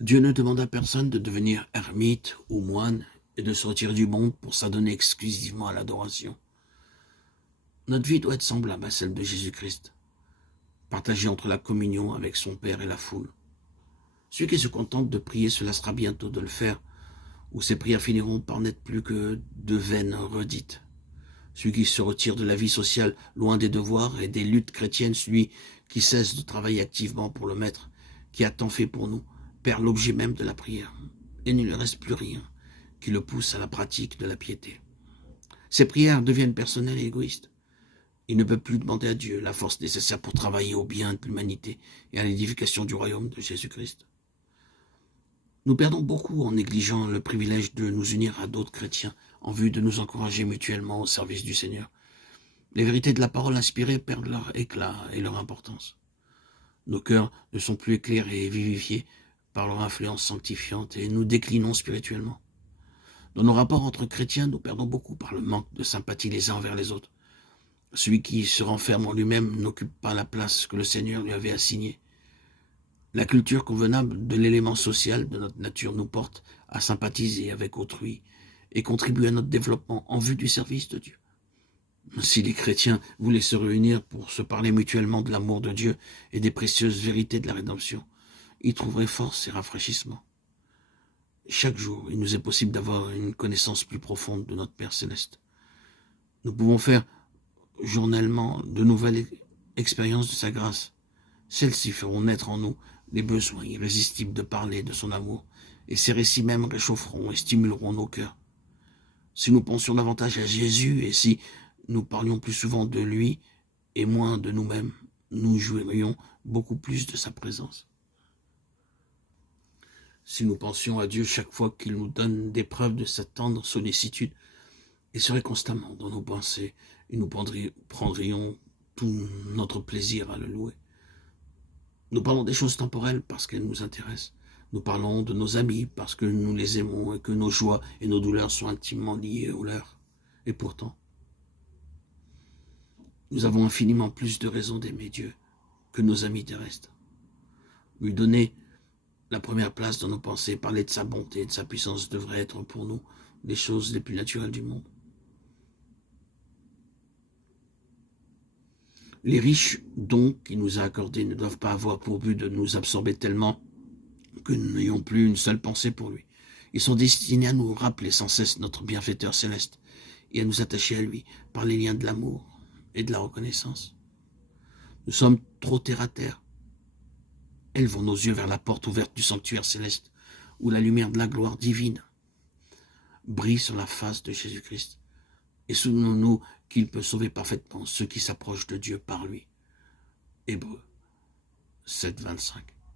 Dieu ne demande à personne de devenir ermite ou moine et de se retirer du monde pour s'adonner exclusivement à l'adoration. Notre vie doit être semblable à celle de Jésus-Christ, partagée entre la communion avec son Père et la foule. Celui qui se contente de prier se lassera bientôt de le faire, ou ses prières finiront par n'être plus que de vaines redites. Celui qui se retire de la vie sociale, loin des devoirs et des luttes chrétiennes, celui qui cesse de travailler activement pour le Maître, qui a tant fait pour nous, perd l'objet même de la prière, et il ne lui reste plus rien qui le pousse à la pratique de la piété. Ses prières deviennent personnelles et égoïstes. Il ne peut plus demander à Dieu la force nécessaire pour travailler au bien de l'humanité et à l'édification du royaume de Jésus-Christ. Nous perdons beaucoup en négligeant le privilège de nous unir à d'autres chrétiens en vue de nous encourager mutuellement au service du Seigneur. Les vérités de la parole inspirée perdent leur éclat et leur importance. Nos cœurs ne sont plus éclairés et vivifiés par leur influence sanctifiante et nous déclinons spirituellement. Dans nos rapports entre chrétiens, nous perdons beaucoup par le manque de sympathie les uns envers les autres. Celui qui se renferme en lui-même n'occupe pas la place que le Seigneur lui avait assignée. La culture convenable de l'élément social de notre nature nous porte à sympathiser avec autrui et contribue à notre développement en vue du service de Dieu. Si les chrétiens voulaient se réunir pour se parler mutuellement de l'amour de Dieu et des précieuses vérités de la rédemption, ils trouveraient force et rafraîchissement. Chaque jour, il nous est possible d'avoir une connaissance plus profonde de notre Père Céleste. Nous pouvons faire journellement de nouvelles expériences de sa grâce. Celles-ci feront naître en nous les besoins irrésistibles de parler de son amour, et ces récits même réchaufferont et stimuleront nos cœurs. Si nous pensions davantage à Jésus et si nous parlions plus souvent de lui et moins de nous-mêmes, nous jouirions beaucoup plus de sa présence. Si nous pensions à Dieu chaque fois qu'il nous donne des preuves de sa tendre sollicitude, il serait constamment dans nos pensées et nous prendrions tout notre plaisir à le louer. Nous parlons des choses temporelles parce qu'elles nous intéressent. Nous parlons de nos amis parce que nous les aimons et que nos joies et nos douleurs sont intimement liées aux leurs. Et pourtant, nous avons infiniment plus de raisons d'aimer Dieu que nos amis terrestres. Lui donner la première place dans nos pensées, parler de sa bonté et de sa puissance devrait être pour nous les choses les plus naturelles du monde. Les riches dons qu'il nous a accordés ne doivent pas avoir pour but de nous absorber tellement que nous n'ayons plus une seule pensée pour lui. Ils sont destinés à nous rappeler sans cesse notre bienfaiteur céleste et à nous attacher à lui par les liens de l'amour et de la reconnaissance. Nous sommes trop terre à terre. Élevons nos yeux vers la porte ouverte du sanctuaire céleste où la lumière de la gloire divine brille sur la face de Jésus-Christ. Et souvenons-nous qu'il peut sauver parfaitement ceux qui s'approchent de Dieu par lui. Hébreux 7, 25.